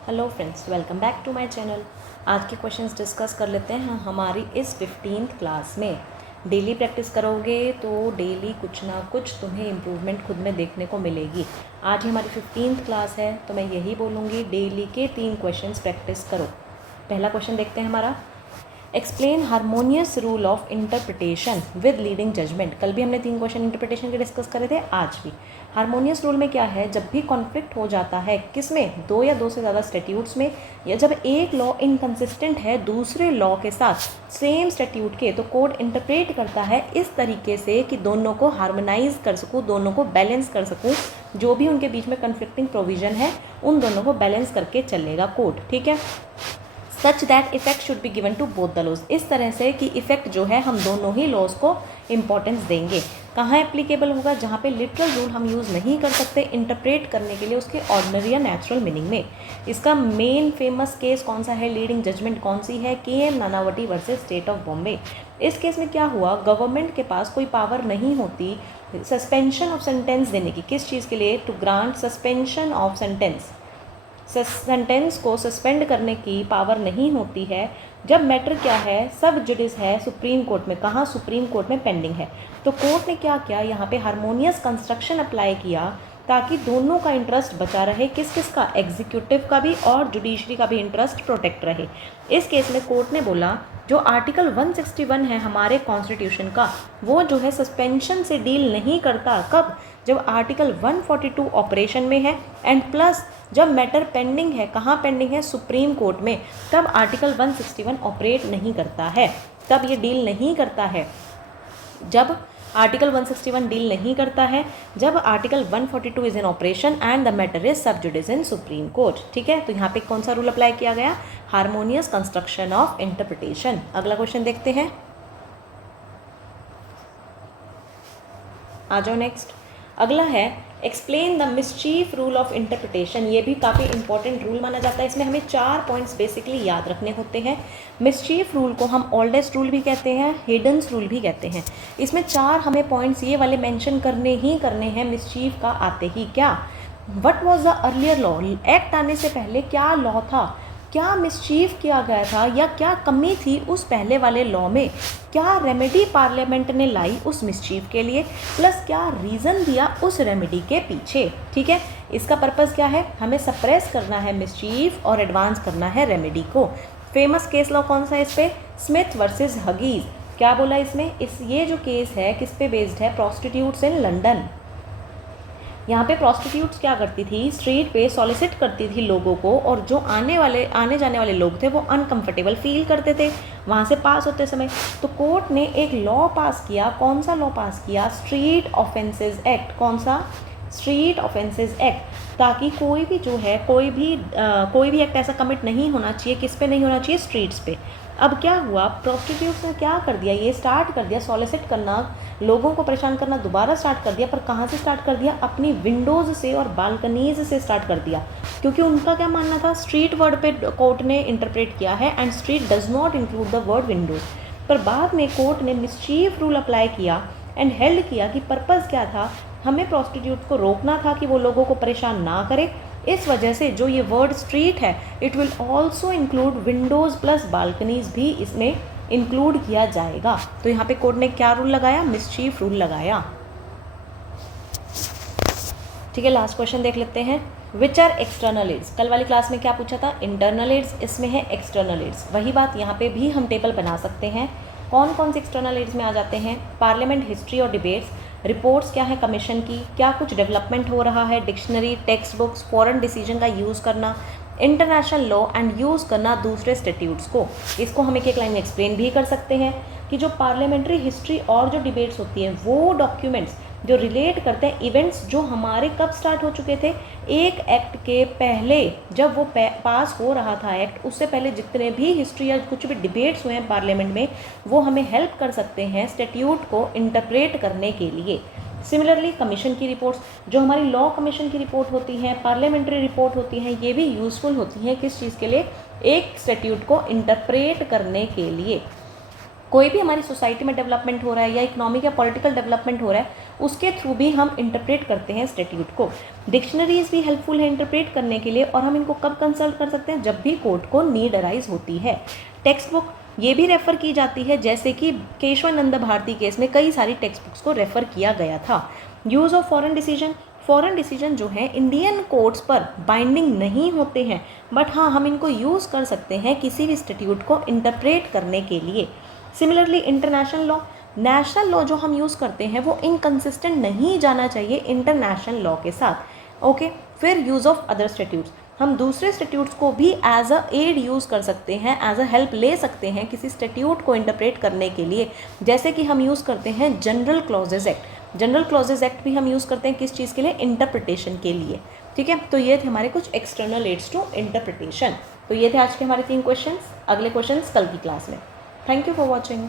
Hello friends, welcome back to my channel. आज के questions discuss कर लेते हैं हमारी इस 15th क्लास में। डेली प्रैक्टिस करोगे तो डेली कुछ ना कुछ तुम्हें इम्प्रूवमेंट खुद में देखने को मिलेगी। आज ही हमारी 15th क्लास है तो मैं यही बोलूँगी, डेली के 3 क्वेश्चंस प्रैक्टिस करो। पहला क्वेश्चन देखते हैं हमारा, explain harmonious rule of interpretation with leading judgment. कल भी हमने 3 क्वेश्चन इंटरप्रिटेशन के डिस्कस करे थे, आज भी। हारमोनियस रूल में क्या है, जब भी कॉन्फ्लिक्ट हो जाता है किस में, 2 या 2 से ज़्यादा स्टैट्यूट्स में, या जब एक लॉ इनकंसिस्टेंट है दूसरे लॉ के साथ सेम स्टैट्यूट के, तो कोर्ट इंटरप्रेट करता है इस तरीके से कि दोनों को हार्मोनाइज कर सकूँ, दोनों को बैलेंस कर सकूँ। जो भी उनके बीच में कन्फ्लिक्टिंग प्रोविजन है उन दोनों को बैलेंस करके चलेगा कोर्ट, ठीक है। Such that effect should be given to both the laws, इस तरह से कि इफेक्ट जो है हम दोनों ही लॉज को इंपॉर्टेंस देंगे। कहाँ एप्लीकेबल होगा, जहाँ पे लिटरल रूल हम यूज़ नहीं कर सकते इंटरप्रेट करने के लिए उसके ऑर्डिनरी या नेचुरल मीनिंग में। इसका मेन फेमस केस कौन सा है, लीडिंग जजमेंट कौन सी है, KM Nanavati versus state of Bombay. इस केस में क्या हुआ, गवर्नमेंट के पास कोई पावर नहीं होती सस्पेंशन ऑफ सेंटेंस देने की। किस चीज़ के लिए, to grant suspension of sentence को सस्पेंड करने की पावर नहीं होती है जब मैटर क्या है, सब जुडिस है सुप्रीम कोर्ट में। कहाँ, सुप्रीम कोर्ट में पेंडिंग है। तो कोर्ट ने क्या किया, यहाँ पे हारमोनियस कंस्ट्रक्शन अप्लाई किया ताकि दोनों का इंटरेस्ट बचा रहे, किस किस का, एग्जीक्यूटिव का भी और जुडिशरी का भी इंटरेस्ट प्रोटेक्ट रहे। इस केस में कोर्ट ने बोला जो आर्टिकल 161 है हमारे कॉन्स्टिट्यूशन का, वो जो है सस्पेंशन से डील नहीं करता। कब, जब आर्टिकल 142 ऑपरेशन में है एंड प्लस जब मैटर पेंडिंग है, कहाँ पेंडिंग है, सुप्रीम कोर्ट में, तब आर्टिकल 161 ऑपरेट नहीं करता है, तब ये डील नहीं करता है। जब आर्टिकल 161 डील नहीं करता है, जब article 142 is in operation and the matter is सब जुडिस इन सुप्रीम कोर्ट, ठीक है। तो यहाँ पे कौन सा रूल अप्लाई किया गया, हारमोनियस कंस्ट्रक्शन ऑफ इंटरप्रिटेशन। अगला क्वेश्चन देखते हैं, आ जाओ नेक्स्ट। अगला है explain the mischief rule of interpretation. ये भी काफ़ी इंपॉर्टेंट रूल माना जाता है। इसमें हमें 4 पॉइंट्स बेसिकली याद रखने होते हैं। मिसचीफ रूल को हम ओल्डेस्ट रूल भी कहते हैं, हिडन्स रूल भी कहते हैं। इसमें 4 हमें पॉइंट्स ये वाले मेंशन करने हैं मिसचीफ का आते ही। क्या, what was the earlier law, act आने से पहले क्या लॉ था, क्या मिसचीफ किया गया था या क्या कमी थी उस पहले वाले लॉ में, क्या रेमेडी पार्लियामेंट ने लाई उस मिसचीफ के लिए, प्लस क्या रीज़न दिया उस रेमेडी के पीछे, ठीक है। इसका पर्पज़ क्या है, हमें सप्रेस करना है मिसचीफ और एडवांस करना है रेमेडी को। फेमस केस लॉ कौन सा है इस पर, स्मिथ वर्सेस हगीज। क्या बोला इसमें, ये जो केस है किस पे बेस्ड है, प्रोस्टिट्यूट्स इन लंदन। यहाँ पे प्रोस्टिट्यूट्स क्या करती थी, स्ट्रीट पे सॉलिसिट करती थी लोगों को, और जो आने जाने वाले लोग थे वो अनकंफर्टेबल फील करते थे वहाँ से पास होते समय। तो कोर्ट ने एक लॉ पास किया, कौन सा लॉ पास किया, स्ट्रीट ऑफेंसेस एक्ट। कौन सा, स्ट्रीट ऑफेंसेस एक्ट, ताकि कोई भी जो है कोई भी एक्ट ऐसा कमिट नहीं होना चाहिए, किस पे नहीं होना चाहिए, स्ट्रीट्स पे। अब क्या हुआ, प्रोस्टिट्यूट्स ने क्या कर दिया, ये स्टार्ट कर दिया सॉलिसिट करना, लोगों को परेशान करना दोबारा स्टार्ट कर दिया। पर कहाँ से स्टार्ट कर दिया, अपनी विंडोज़ से और बालकनीज से स्टार्ट कर दिया। क्योंकि उनका क्या मानना था, स्ट्रीट वर्ड पे कोर्ट ने इंटरप्रेट किया है and street does not include the word Windows. पर बाद में कोर्ट ने मिसचीफ रूल अप्लाई किया एंड हेल्ड किया कि पर्पज़ क्या था, हमें प्रोस्टिट्यूट को रोकना था कि वो लोगों को परेशान ना करे। इस वजह से जो ये वर्ड स्ट्रीट है, it will also include Windows plus balconies भी इसमें इंक्लूड किया जाएगा। तो यहाँ पे कोर्ट ने क्या रूल लगाया, मिसचीफ रूल लगाया, ठीक है। लास्ट क्वेश्चन देख लेते हैं, विच आर एक्सटर्नल एड्स। कल वाली क्लास में क्या पूछा था, इंटरनल एड्स, इसमें है एक्सटर्नल एड्स। वही बात यहाँ पे भी हम टेबल बना सकते हैं। कौन कौन से एक्सटर्नल एड्स में आ जाते हैं, पार्लियामेंट हिस्ट्री और डिबेट्स, रिपोर्ट्स क्या है कमीशन की, क्या कुछ डेवलपमेंट हो रहा है, dictionary, text books, foreign decision का यूज़ करना, इंटरनेशनल लॉ एंड यूज़ करना दूसरे स्टैट्यूट्स को। इसको हम एक लाइन में एक्सप्लेन भी कर सकते हैं कि जो पार्लियामेंट्री हिस्ट्री और जो डिबेट्स होती हैं वो डॉक्यूमेंट्स जो रिलेट करते हैं इवेंट्स जो हमारे कब स्टार्ट हो चुके थे, एक एक्ट के पहले, जब वो पास हो रहा था एक्ट, उससे पहले जितने भी हिस्ट्री या कुछ भी डिबेट्स हुए हैं पार्लियामेंट में, वो हमें हेल्प कर सकते हैं स्टैट्यूट को इंटरप्रेट करने के लिए। सिमिलरली कमीशन की रिपोर्ट्स, जो हमारी लॉ कमीशन की रिपोर्ट होती हैं, पार्लियामेंट्री रिपोर्ट होती हैं, ये भी यूज़फुल होती हैं किस चीज़ के लिए, एक स्टैट्यूट को इंटरप्रेट करने के लिए। कोई भी हमारी सोसाइटी में डेवलपमेंट हो रहा है या इकोनॉमिक या पॉलिटिकल डेवलपमेंट हो रहा है, उसके थ्रू भी हम इंटरप्रेट करते हैं स्टैट्यूट को। डिक्शनरीज भी हेल्पफुल है इंटरप्रेट करने के लिए, और हम इनको कब कंसल्ट कर सकते हैं, जब भी कोर्ट को नीड अराइज होती है। टेक्स्ट बुक ये भी रेफ़र की जाती है, जैसे कि केशवानंद भारती केस में कई सारी टेक्स्ट बुक्स को रेफ़र किया गया था। यूज़ ऑफ फॉरेन डिसीजन जो है इंडियन कोर्ट्स पर बाइंडिंग नहीं होते हैं, बट हाँ हम इनको यूज़ कर सकते हैं किसी भी स्टैट्यूट को इंटरप्रेट करने के लिए। सिमिलरली इंटरनेशनल नेशनल लॉ जो हम यूज़ करते हैं वो इनकंसिस्टेंट नहीं जाना चाहिए इंटरनेशनल लॉ के साथ। ओके, फिर यूज़ ऑफ अदर स्टैट्यूट्स, हम दूसरे स्टैट्यूट्स को भी एज अ एड यूज़ कर सकते हैं, एज अ हेल्प ले सकते हैं किसी स्टैट्यूट को इंटरप्रेट करने के लिए। जैसे कि हम यूज़ करते हैं general clauses act. General clauses act भी हम यूज़ करते हैं किस चीज़ के लिए, इंटरप्रिटेशन के लिए। ठीक है, तो ये थे हमारे कुछ एक्सटर्नल एड्स टू इंटरप्रिटेशन। तो ये थे आज के हमारे 3 क्वेश्चंस। अगले क्वेश्चंस कल की क्लास में। Thank you for watching.